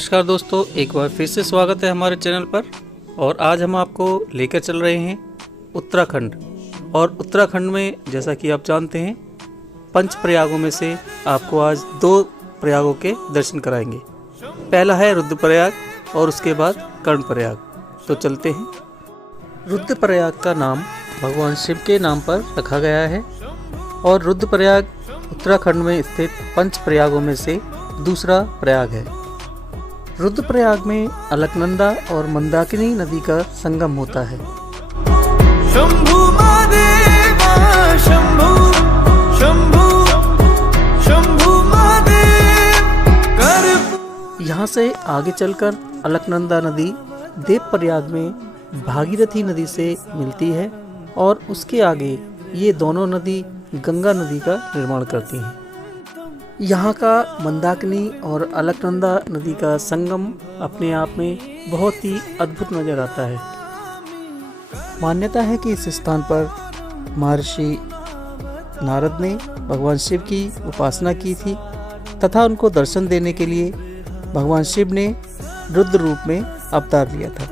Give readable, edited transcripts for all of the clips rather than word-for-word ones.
नमस्कार दोस्तों, एक बार फिर से स्वागत है हमारे चैनल पर। और आज हम आपको लेकर चल रहे हैं उत्तराखंड। और उत्तराखंड में जैसा कि आप जानते हैं, पंच प्रयागों में से आपको आज 2 प्रयागों के दर्शन कराएंगे। पहला है रुद्रप्रयाग और उसके बाद कर्णप्रयाग। तो चलते हैं। रुद्रप्रयाग का नाम भगवान शिव के नाम पर रखा गया है और रुद्रप्रयाग उत्तराखंड में स्थित पंच प्रयागों में से दूसरा प्रयाग है। रुद्रप्रयाग में अलकनंदा और मंदाकिनी नदी का संगम होता है। शंभु महादेवा शंभु शंभु शंभु महादेव। यहाँ से आगे चलकर अलकनंदा नदी देवप्रयाग में भागीरथी नदी से मिलती है और उसके आगे ये दोनों नदी गंगा नदी का निर्माण करती हैं। यहाँ का मंदाकिनी और अलकनंदा नदी का संगम अपने आप में बहुत ही अद्भुत नजर आता है। मान्यता है कि इस स्थान पर महर्षि नारद ने भगवान शिव की उपासना की थी तथा उनको दर्शन देने के लिए भगवान शिव ने रुद्र रूप में अवतार लिया था।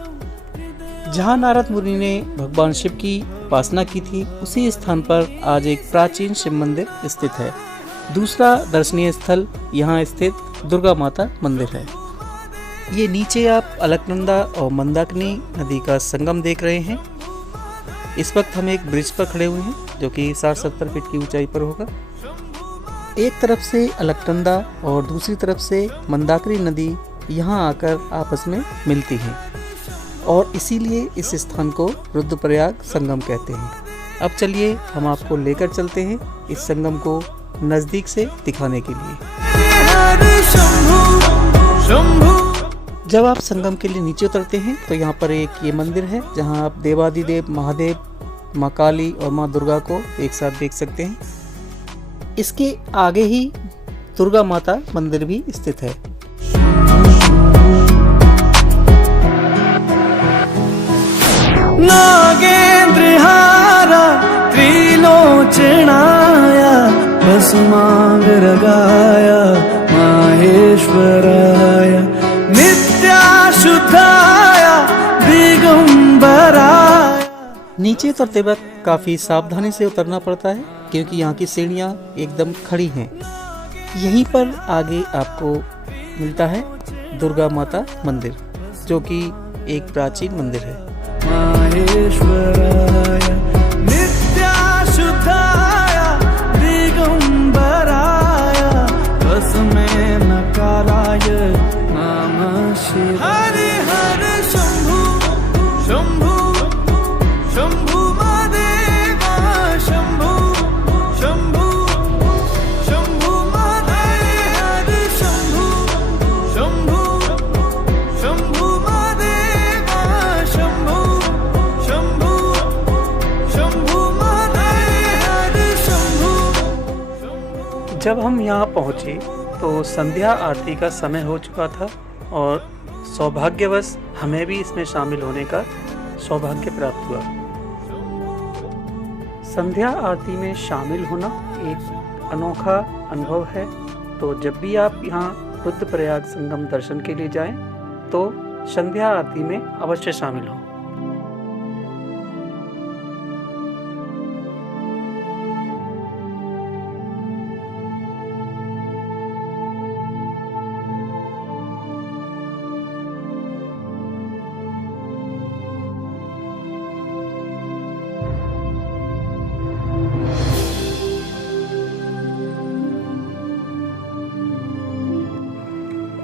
जहाँ नारद मुनि ने भगवान शिव की उपासना की थी, उसी स्थान पर आज एक प्राचीन शिव मंदिर स्थित है। दूसरा दर्शनीय स्थल यहाँ स्थित दुर्गा माता मंदिर है। ये नीचे आप अलकनंदा और मंदाकिनी नदी का संगम देख रहे हैं। इस वक्त हम एक ब्रिज पर खड़े हुए हैं जो कि 60-70 फीट की ऊंचाई पर होगा। एक तरफ से अलकनंदा और दूसरी तरफ से मंदाकिनी नदी यहाँ आकर आपस में मिलती हैं और इसीलिए इस स्थान को रुद्रप्रयाग संगम कहते हैं। अब चलिए हम आपको लेकर चलते हैं इस संगम को नजदीक से दिखाने के लिए। जब आप संगम के लिए नीचे उतरते हैं तो यहाँ पर एक ये मंदिर है जहाँ आप देवादिदेव महादेव, माँ काली और माँ दुर्गा को एक साथ देख सकते हैं। इसके आगे ही दुर्गा माता मंदिर भी स्थित है। नागेंद्रहारा त्रिलोचनाया भस्मांगरागाया माहेश्वराय नित्याशुद्धाया दिगंबराय। नीचे उतरते वक्त काफी सावधानी से उतरना पड़ता है क्योंकि यहाँ की सीढ़ियाँ एकदम खड़ी हैं। यहीं पर आगे आपको मिलता है दुर्गा माता मंदिर जो कि एक प्राचीन मंदिर है। माहेश्वराय नित्याशुद्धाय दिगंबराय तस्मै नकाराय नमः शिवाय। हरे हरे शंभु शंभु शंभु महादेवा शंभु शंभु शंभु महादेव। हरे शंभु शंभु शंभु महादेवा शंभु शंभु शंभु महादेव। हरे शंभु। जब हम यहाँ पहुँचे तो संध्या आरती का समय हो चुका था और सौभाग्यवश हमें भी इसमें शामिल होने का सौभाग्य प्राप्त हुआ। संध्या आरती में शामिल होना एक अनोखा अनुभव है। तो जब भी आप यहाँ रुद्रप्रयाग संगम दर्शन के लिए जाएं तो संध्या आरती में अवश्य शामिल हों।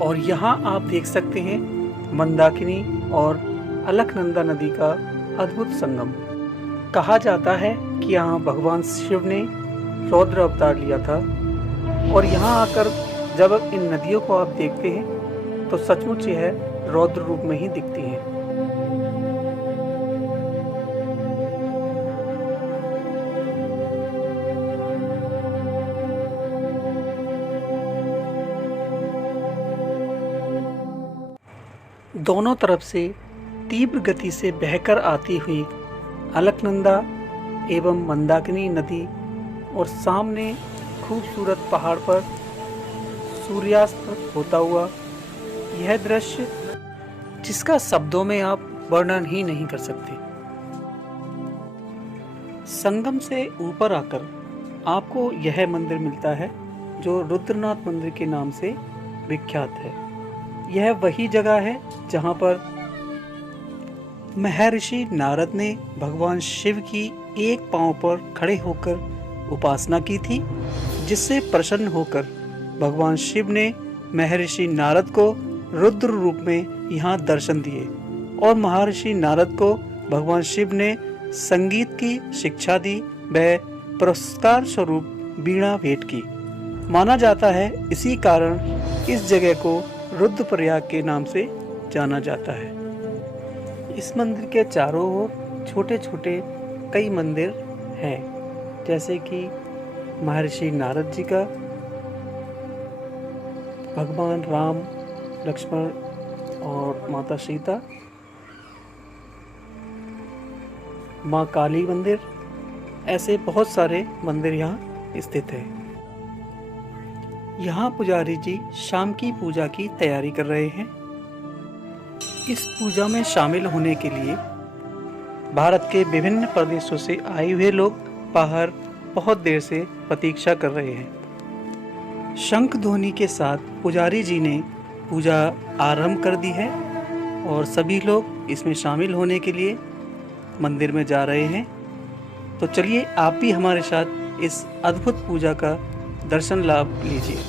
और यहाँ आप देख सकते हैं मंदाकिनी और अलकनंदा नदी का अद्भुत संगम। कहा जाता है कि यहाँ भगवान शिव ने रौद्र अवतार लिया था और यहाँ आकर जब इन नदियों को आप देखते हैं तो सचमुच यह रौद्र रूप में ही दिखती हैं। दोनों तरफ से तीव्र गति से बहकर आती हुई अलकनंदा एवं मंदाकिनी नदी और सामने खूबसूरत पहाड़ पर सूर्यास्त होता हुआ यह दृश्य जिसका शब्दों में आप वर्णन ही नहीं कर सकते। संगम से ऊपर आकर आपको यह मंदिर मिलता है जो रुद्रनाथ मंदिर के नाम से विख्यात है। यह वही जगह है जहां पर महर्षि नारद ने भगवान शिव की एक पांव पर खड़े होकर उपासना की थी, जिससे प्रसन्न होकर भगवान शिव ने महर्षि नारद को रुद्र रूप में यहाँ दर्शन दिए और महर्षि नारद को भगवान शिव ने संगीत की शिक्षा दी व पुरस्कार स्वरूप वीणा भेंट की। माना जाता है इसी कारण इस जगह को रुद्रप्रयाग के नाम से जाना जाता है। इस मंदिर के चारों ओर छोटे छोटे कई मंदिर हैं, जैसे कि महर्षि नारद जी का, भगवान राम, लक्ष्मण और माता सीता, माँ काली मंदिर, ऐसे बहुत सारे मंदिर यहाँ स्थित हैं। यहाँ पुजारी जी शाम की पूजा की तैयारी कर रहे हैं। इस पूजा में शामिल होने के लिए भारत के विभिन्न प्रदेशों से आए हुए लोग बाहर बहुत देर से प्रतीक्षा कर रहे हैं। शंख ध्वनि के साथ पुजारी जी ने पूजा आरंभ कर दी है और सभी लोग इसमें शामिल होने के लिए मंदिर में जा रहे हैं। तो चलिए आप भी हमारे साथ इस अद्भुत पूजा का दर्शन लाभ लीजिए।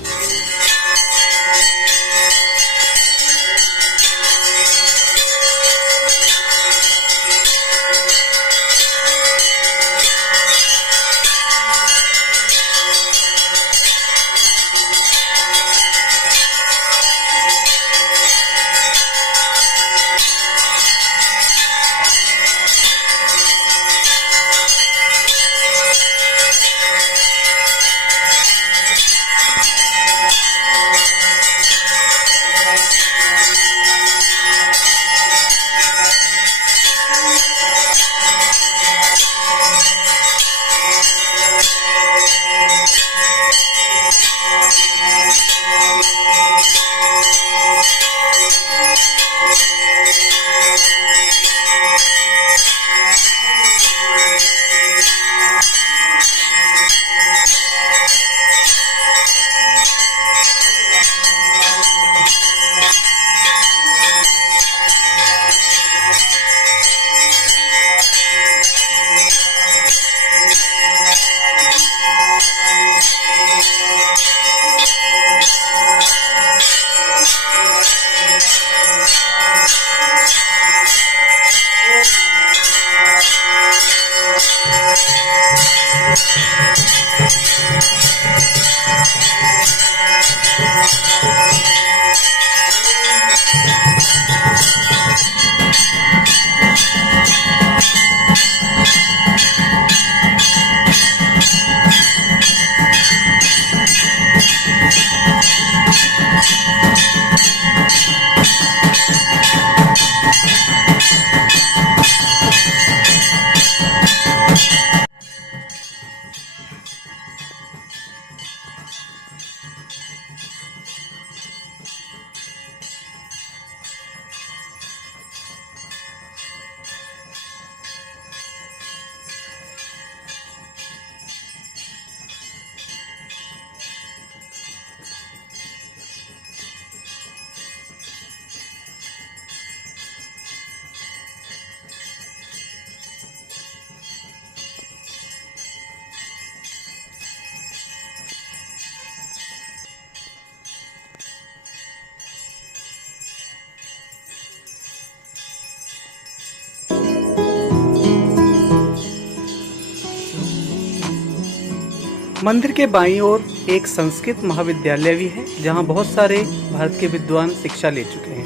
मंदिर के बाईं ओर एक संस्कृत महाविद्यालय भी है, जहां बहुत सारे भारत के विद्वान शिक्षा ले चुके हैं।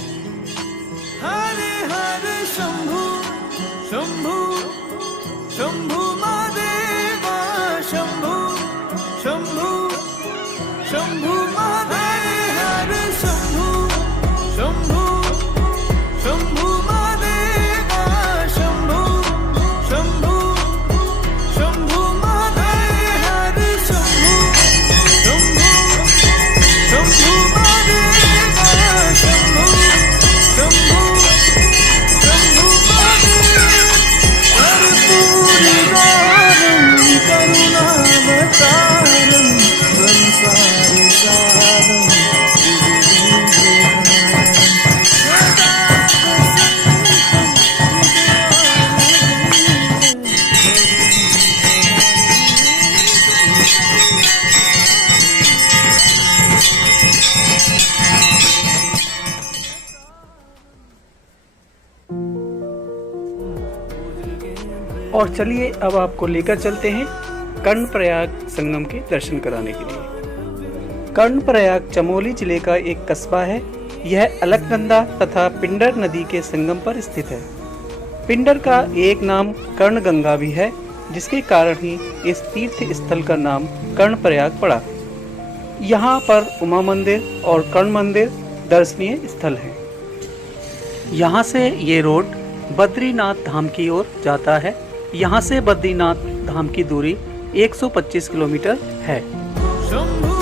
हरे हरे शंभु शंभु शंभु महादेवा शंभु शंभु शंभु महादेव हरे शंभु शंभु शंभु महादेवा शंभु शंभु शंभु महादेव हरे शंभु शंभु शंभु महादेवा शंभु और चलिए अब आपको लेकर चलते हैं कर्णप्रयाग संगम के दर्शन कराने के लिए। कर्णप्रयाग चमोली जिले का एक कस्बा है। यह अलकनंदा तथा पिंडर नदी के संगम पर स्थित है। पिंडर का एक नाम कर्णगंगा भी है, जिसके कारण ही इस तीर्थ स्थल का नाम कर्णप्रयाग पड़ा। यहाँ पर उमा मंदिर और कर्ण मंदिर दर्शनीय स्थल हैं। यहाँ से ये रोड बद्रीनाथ धाम की ओर जाता है। यहाँ से बद्रीनाथ धाम की दूरी 125 किलोमीटर है। शंभु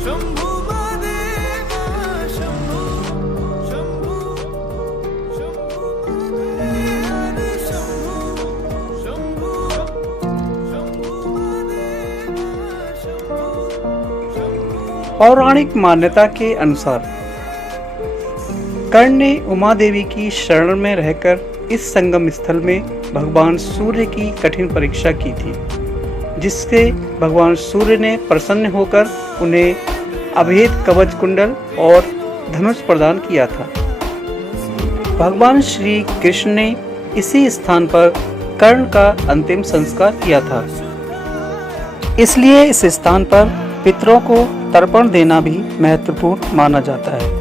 शंभु महादेव शंभु शंभु शंभु महादेव शंभु शंभु शंभु महादेव शंभु। पौराणिक मान्यता के अनुसार कर्ण ने उमा देवी की शरण में रहकर इस संगम स्थल में भगवान सूर्य की कठिन परीक्षा की थी, जिससे भगवान सूर्य ने प्रसन्न होकर उन्हें अभेद कवच कुंडल और धनुष प्रदान किया था। भगवान श्री कृष्ण ने इसी स्थान पर कर्ण का अंतिम संस्कार किया था। इसलिए इस स्थान पर पितरों को तर्पण देना भी महत्वपूर्ण माना जाता है।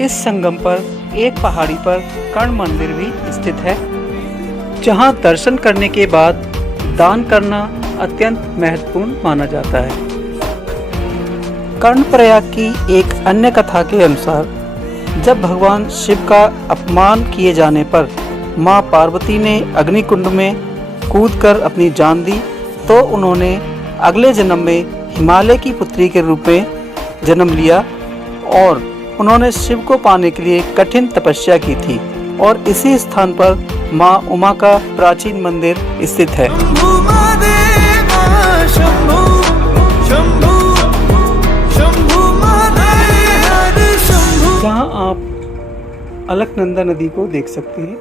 इस संगम पर एक पहाड़ी पर कर्ण मंदिर भी स्थित है, जहां दर्शन करने के बाद दान करना अत्यंत महत्वपूर्ण माना जाता है। कर्णप्रयाग की एक अन्य कथा के अनुसार जब भगवान शिव का अपमान किए जाने पर मां पार्वती ने अग्निकुंड में कूदकर अपनी जान दी, तो उन्होंने अगले जन्म में हिमालय की पुत्री के रूप में जन्म लिया और उन्होंने शिव को पाने के लिए कठिन तपस्या की थी। और इसी स्थान पर मां उमा का प्राचीन मंदिर स्थित है। शंभु महादेव शंभु शंभु शंभु महादेव शंभु। जहां आप अलकनंदा नदी को देख सकते हैं,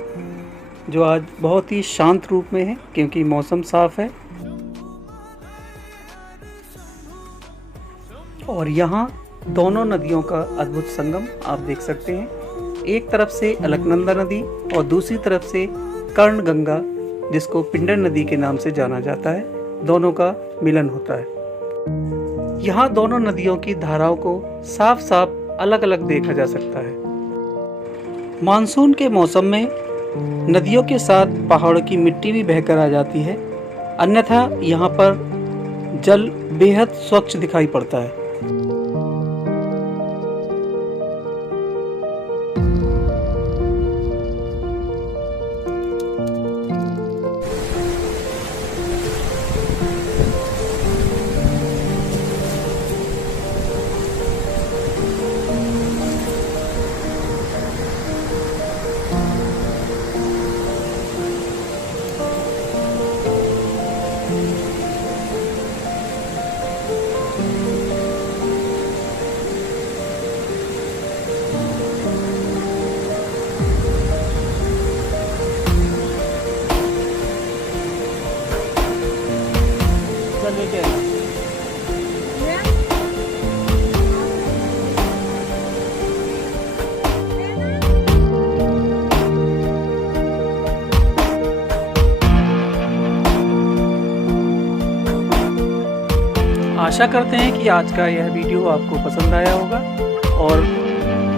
जो आज बहुत ही शांत रूप में है क्योंकि मौसम साफ है। और यहाँ दोनों नदियों का अद्भुत संगम आप देख सकते हैं। एक तरफ से अलकनंदा नदी और दूसरी तरफ से कर्णगंगा, जिसको पिंडर नदी के नाम से जाना जाता है, दोनों का मिलन होता है। यहाँ दोनों नदियों की धाराओं को साफ साफ अलग अलग देखा जा सकता है। मानसून के मौसम में नदियों के साथ पहाड़ों की मिट्टी भी बहकर आ जाती है, अन्यथा यहाँ पर जल बेहद स्वच्छ दिखाई पड़ता है। आशा करते हैं कि आज का यह वीडियो आपको पसंद आया होगा। और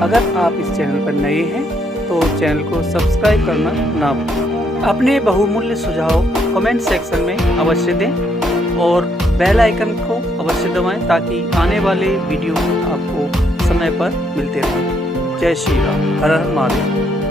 अगर आप इस चैनल पर नए हैं तो चैनल को सब्सक्राइब करना ना भूलें। अपने बहुमूल्य सुझाव कमेंट सेक्शन में अवश्य दें और बेल आइकन को अवश्य दबाएं ताकि आने वाले वीडियो आपको समय पर मिलते रहें। जय श्री राम, हर हर महादेव।